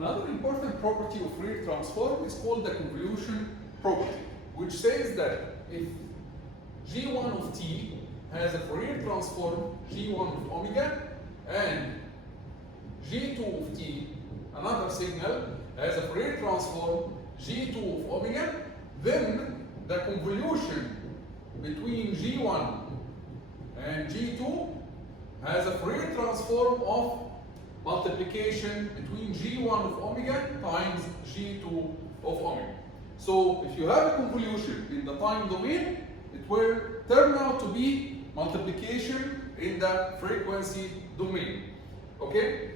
Another important property of Fourier transform is called the convolution property, which says that if g1 of t has a Fourier transform g1 of omega and g2 of t, another signal, has a Fourier transform g2 of omega, then the convolution between g1 and g2 has a Fourier transform of multiplication between g1 of omega times g2 of omega. So if you have a convolution in the time domain, it will turn out to be multiplication in the frequency domain. Okay?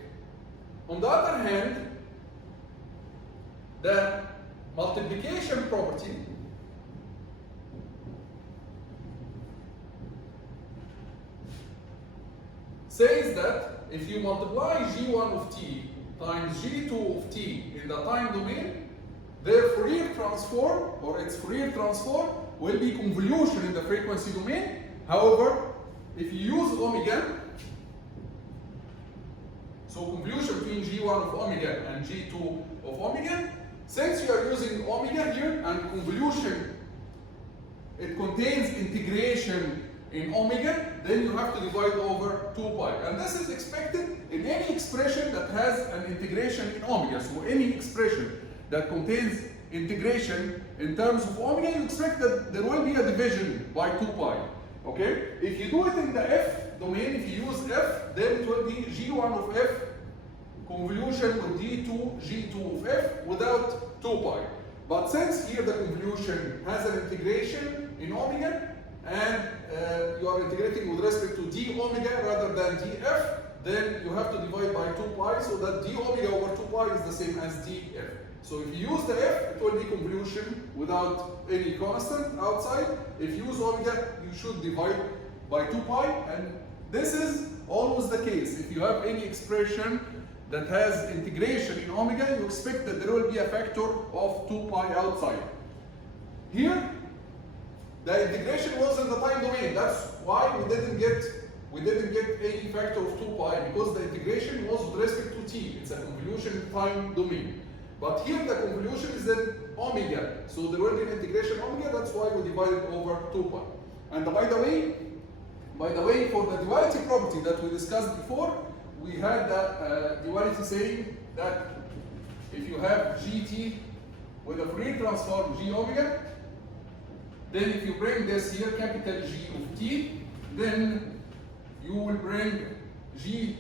On the other hand, the multiplication property says that if you multiply g1 of t times g2 of t in the time domain, their Fourier transform, or its Fourier transform, will be convolution in the frequency domain. However, if you use omega, so convolution between g1 of omega and g2 of omega, since you are using omega here and convolution, it contains integration in omega, then you have to divide over 2 pi. And this is expected in any expression that has an integration in omega. So any expression that contains integration in terms of omega, you expect that there will be a division by 2 pi. Okay? If you do it in the f domain, if you use f, then it will be g1 of f convolution with g2 of f without 2 pi. But since here the convolution has an integration in omega, and you are integrating with respect to d omega rather than df, then you have to divide by 2 pi, so that d omega over 2 pi is the same as df. So if you use the f, it will be convolution without any constant outside. If you use omega, you should divide by 2 pi, and this is always the case. If you have any expression that has integration in omega, you expect that there will be a factor of 2 pi outside. Here, the integration was in the time domain. That's why we didn't get any factor of 2 pi, because the integration was with respect to t. It's a convolution time domain. But here the convolution is in omega, so there will be an integration omega. That's why we divided over 2 pi. And by the way, for the duality property that we discussed before, we had the duality saying that if you have gt with a Fourier transform g omega, then if you bring this here, capital G of t, then you will bring g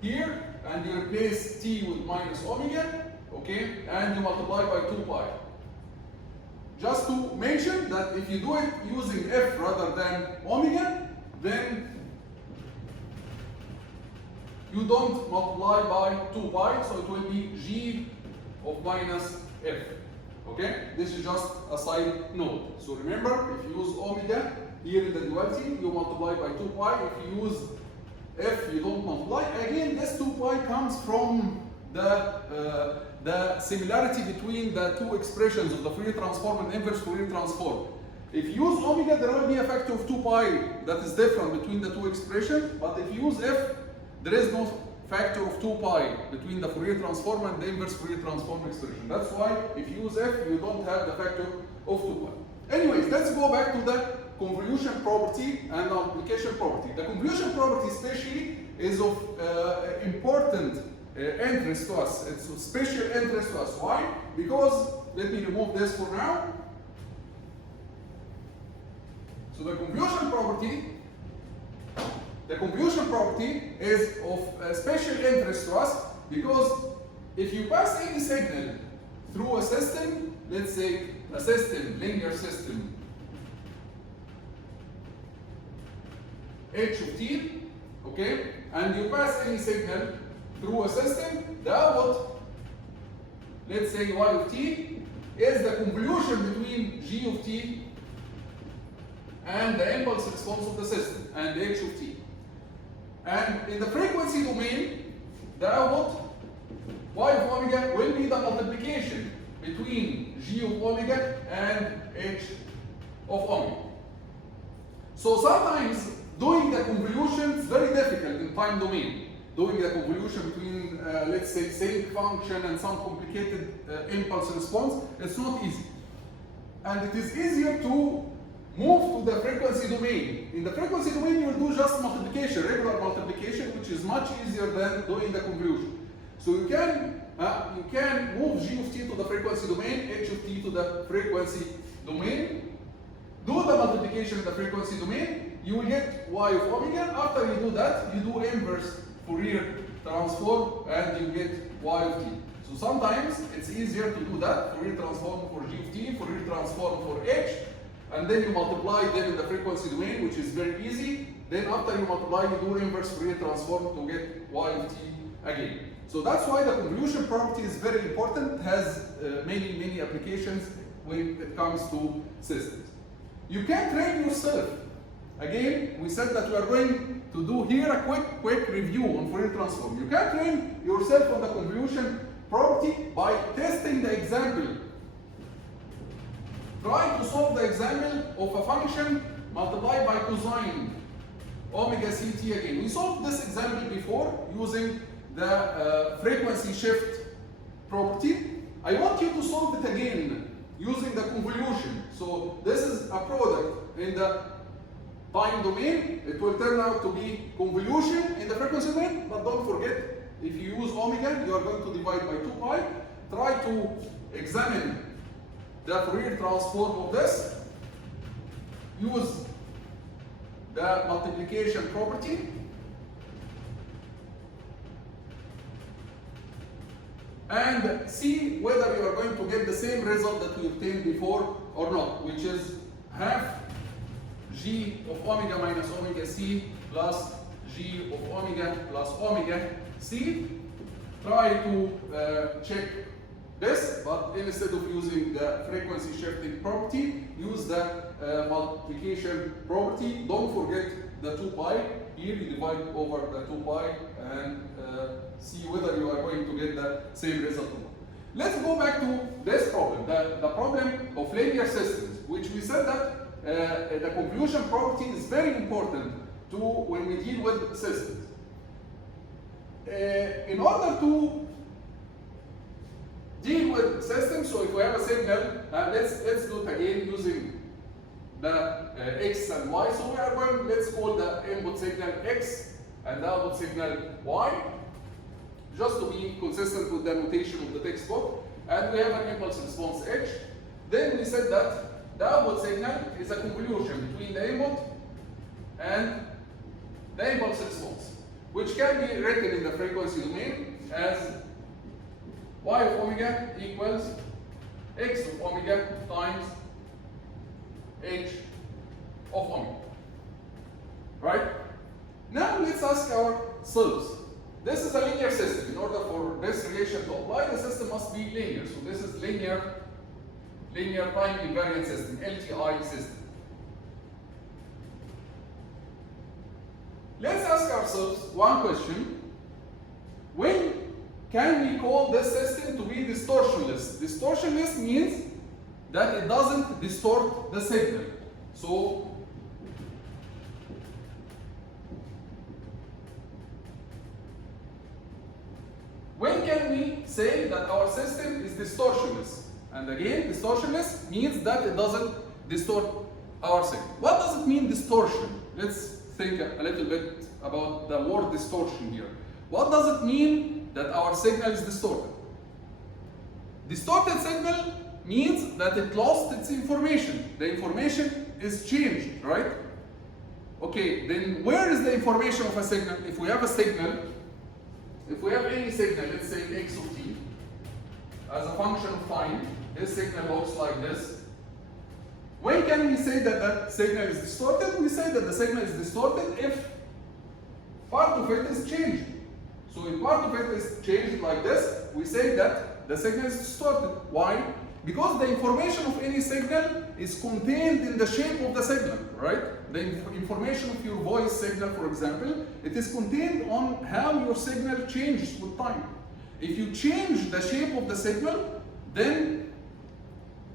here, and you replace t with minus omega, okay, and you multiply by 2 pi. Just to mention that if you do it using f rather than omega, then you don't multiply by 2 pi, so it will be g of minus f. Okay, this is just a side note. So remember, if you use omega here in the duality, you multiply by 2 pi. If you use f, you don't multiply. Again, this 2 pi comes from the similarity between the two expressions of the Fourier transform and inverse Fourier transform. If you use omega, there will be a factor of 2 pi that is different between the two expressions. But if you use f, there is no factor of 2 pi between the Fourier transform and the inverse Fourier transform expression. That's why if you use f, you don't have the factor of 2 pi. Anyways, let's go back to the convolution property and the multiplication property. The convolution property especially is of important interest to us. It's of special interest to us. Why? Because, let me remove this for now. So the convolution property is of special interest to us, because if you pass any signal through a system, let's say a system, linear system, h of t, okay, and you pass any signal through a system, the output, let's say y of t, is the convolution between g of t and the impulse response of the system, and h of t. And in the frequency domain, the output y of omega will be the multiplication between g of omega and h of omega. So sometimes doing the convolution is very difficult in time domain. doing a convolution between, let's say, sync function and some complicated impulse response. It's not easy. And it is easier to move to the frequency domain. In the frequency domain, you'll do just multiplication, regular multiplication, which is much easier than doing the convolution. So you can move g of t to the frequency domain, h of t to the frequency domain, do the multiplication in the frequency domain, you will get y of omega. After you do that, you do inverse Fourier transform and you get y of t. So sometimes it's easier to do that, Fourier transform for g of t, Fourier transform for h, and then you multiply them in the frequency domain, which is very easy. Then after you multiply, you do inverse Fourier transform to get y of t again. So that's why the convolution property is very important. It has many applications when it comes to systems. You can train yourself. Again, we said that we are going to do here a quick review on Fourier transform. You can train yourself on the convolution property by testing the example. Try to solve the example of a function multiplied by cosine omega ct again. We solved this example before using the frequency shift property. I want you to solve it again using the convolution. So this is a product in the time domain. It will turn out to be convolution in the frequency domain, but don't forget, if you use omega, you are going to divide by 2 pi. Try to examine the Fourier transform of this. Use the multiplication property. And see whether you are going to get the same result that we obtained before or not, which is half g of omega minus omega c plus g of omega plus omega c. Try to check this, but instead of using the frequency shifting property, use the multiplication property. Don't forget the 2 pi. Here you divide over the 2 pi and see whether you are going to get the same result or not. Let's go back to this problem, the problem of linear systems, which we said that the convolution property is very important to when we deal with systems. In order to deal with systems, so if we have a signal, let's do it again using the x and y. So we are going, let's call the input signal x and the output signal y, just to be consistent with the notation of the textbook. And we have an impulse response h. Then we said that the output signal is a convolution between the input and the impulse response, which can be written in the frequency domain as y of omega equals x of omega times h of omega. Right? Now let's ask ourselves, this is a linear system. In order for this relation to apply, the system must be linear. So this is linear time invariant system, LTI system. Let's ask ourselves one question. When can we call this system to be distortionless? Distortionless means that it doesn't distort the signal. So when can we say that our system is distortionless? And again, distortionless means that it doesn't distort our signal. What does it mean, distortion? Let's think a little bit about the word distortion here. What does it mean that our signal is distorted? Distorted signal means that it lost its information. The information is changed, right? Okay, then where is the information of a signal? If we have a signal, if we have any signal, let's say x of t, as a function of time, this signal looks like this. When can we say that that signal is distorted? We say that the signal is distorted if part of it is changed. So if part of it is changed like this, we say that the signal is distorted. Why? Because the information of any signal is contained in the shape of the signal, right? The information of your voice signal, for example, it is contained on how your signal changes with time. If you change the shape of the signal, then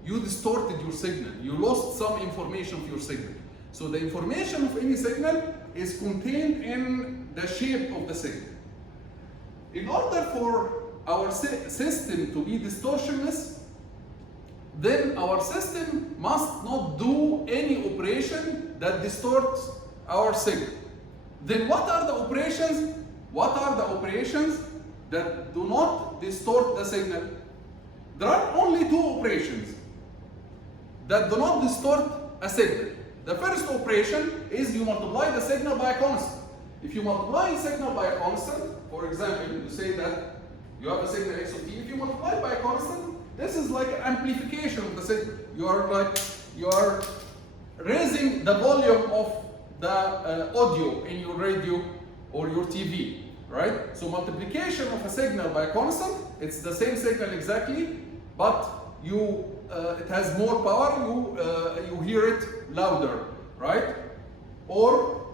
you distorted your signal. You lost some information of your signal. So the information of any signal is contained in the shape of the signal. In order for our system to be distortionless, then our system must not do any operation that distorts our signal. Then what are the operations? What are the operations that do not distort the signal? There are only two operations that do not distort a signal. The first operation is you multiply the signal by a constant. If you multiply a signal by a constant, for example, you say that you have a signal x of t, if you multiply it by a constant, this is like an amplification of the signal. You are raising the volume of the audio in your radio or your TV, right? So multiplication of a signal by a constant, it's the same signal exactly, but it has more power, you hear it louder, right? Or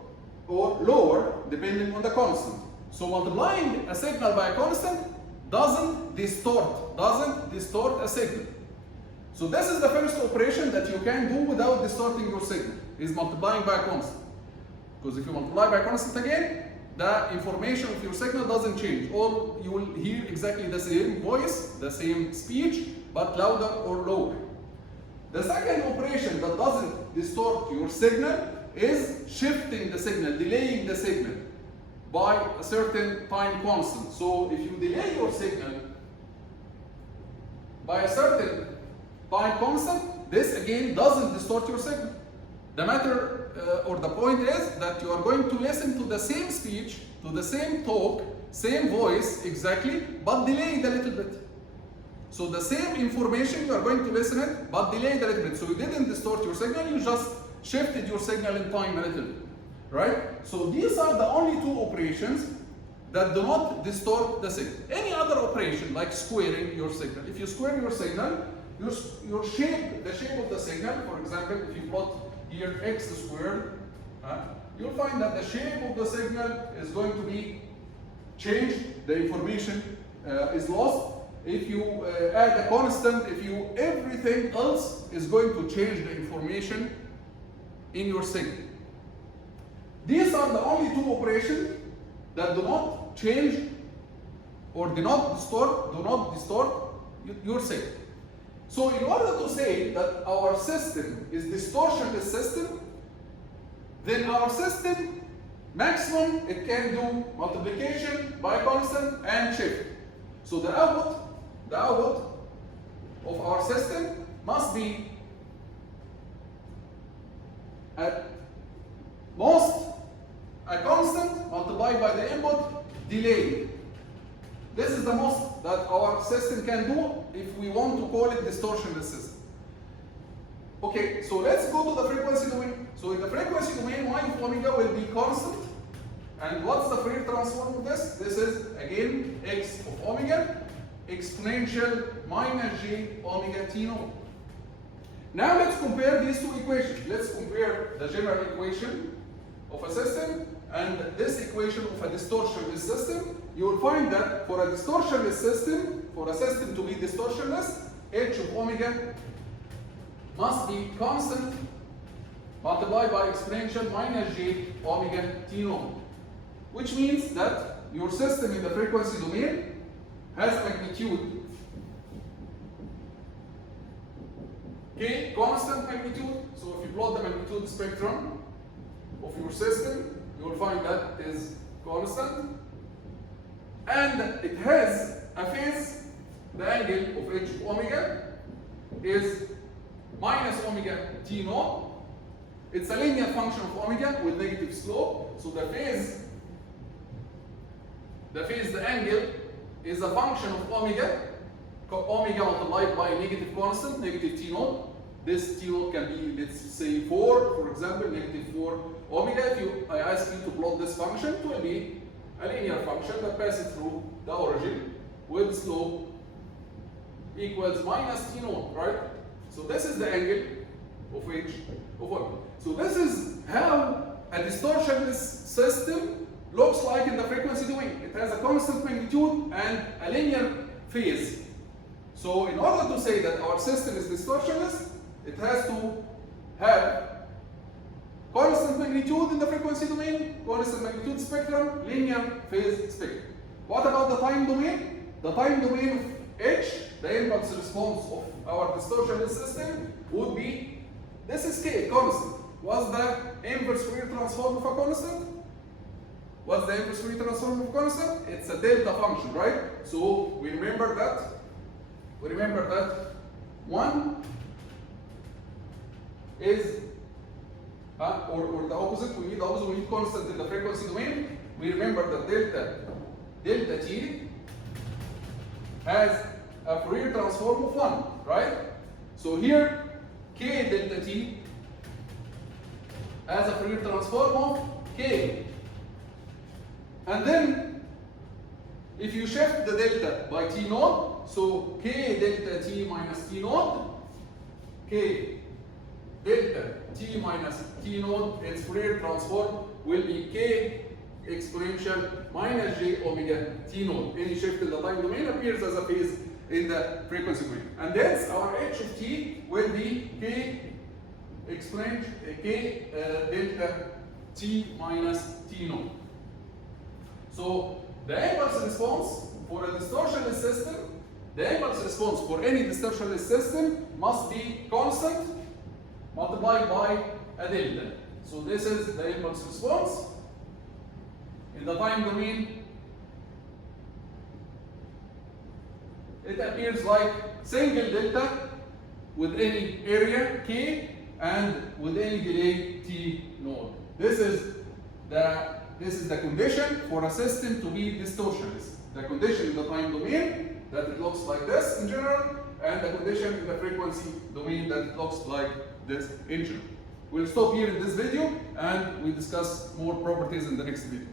lower, depending on the constant. So multiplying a signal by a constant doesn't distort a signal. So this is the first operation that you can do without distorting your signal, is multiplying by a constant. Because if you multiply by a constant again, the information of your signal doesn't change. Or you will hear exactly the same voice, the same speech, but louder or lower. The second operation that doesn't distort your signal is shifting the signal, delaying the signal by a certain time constant. So if you delay your signal by a certain time constant, this again doesn't distort your signal. The matter or the point is that you are going to listen to the same speech, to the same talk, same voice exactly, but delayed a little bit. So the same information you are going to listen it, but delayed a little bit. So you didn't distort your signal, you just shifted your signal in time a little bit, right? So these are the only two operations that do not distort the signal. Any other operation, like squaring your signal, if you square your signal, your shape, the shape of the signal, for example, if you plot here x squared, you'll find that the shape of the signal is going to be changed, the information is lost. If you add a constant, everything else is going to change the information in your signal. These are the only two operations that do not change or do not distort your signal. So in order to say that our system is distortionless system, then our system maximum it can do multiplication by constant and shift. So the output of our system must be at most a constant multiplied by the input delayed. This is the most that our system can do if we want to call it distortionless system. Okay, so let's go to the frequency domain. So in the frequency domain, y of omega will be constant. And what's the Fourier transform of this? This is again x of omega exponential minus j omega t naught. Now let's compare these two equations. Let's compare the general equation of a system and this equation of a distortionless system. You will find that for a distortionless system, for a system to be distortionless, h of omega must be constant multiplied by exponential minus j omega t naught. Which means that your system in the frequency domain has magnitude k, constant magnitude. So if you plot the magnitude spectrum of your system, you will find that is constant. And it has a phase, the angle of h of omega is minus omega t naught. It's a linear function of omega with negative slope. So the phase, the angle is a function of omega multiplied by a negative constant, negative t naught. This t naught can be, let's say 4, for example, negative 4 omega. If I ask you to plot this function, it will be a linear function that passes through the origin with slope equals minus t naught, right? So this is the angle of h of omega. So this is how a distortionless system looks like in the frequency domain. It has a constant magnitude and a linear phase. So in order to say that our system is distortionless, it has to have constant magnitude in the frequency domain, constant magnitude spectrum, linear phase spectrum. What about the time domain? The time domain of H, the impulse response of our distortionless system, would be, this is K, constant. What's the inverse Fourier transform of a constant? What's the inverse Fourier transform of a constant? It's a delta function, right? So we remember that. We remember that 1 is, or the opposite, we need the opposite, we need constant in the frequency domain. We remember that delta t has a Fourier transform of 1, right? So here, k delta t has a Fourier transform of k. And then, if you shift the delta by t naught, so k delta t minus t naught, k delta t minus t naught, its Fourier transform will be k exponential minus j omega t naught. Any shift in the time domain appears as a phase in the frequency domain. And thence our h of t will be k exponential k delta t minus t naught. So the impulse response for a distortionless system, the impulse response for any distortionless system must be constant multiplied by a delta. So this is the impulse response. In the time domain, it appears like single delta with any area k and with any delay t naught. This is the condition for a system to be distortionless. The condition in the time domain that it looks like this in general, and the condition in the frequency domain that it looks like this in general. We'll stop here in this video and we'll discuss more properties in the next video.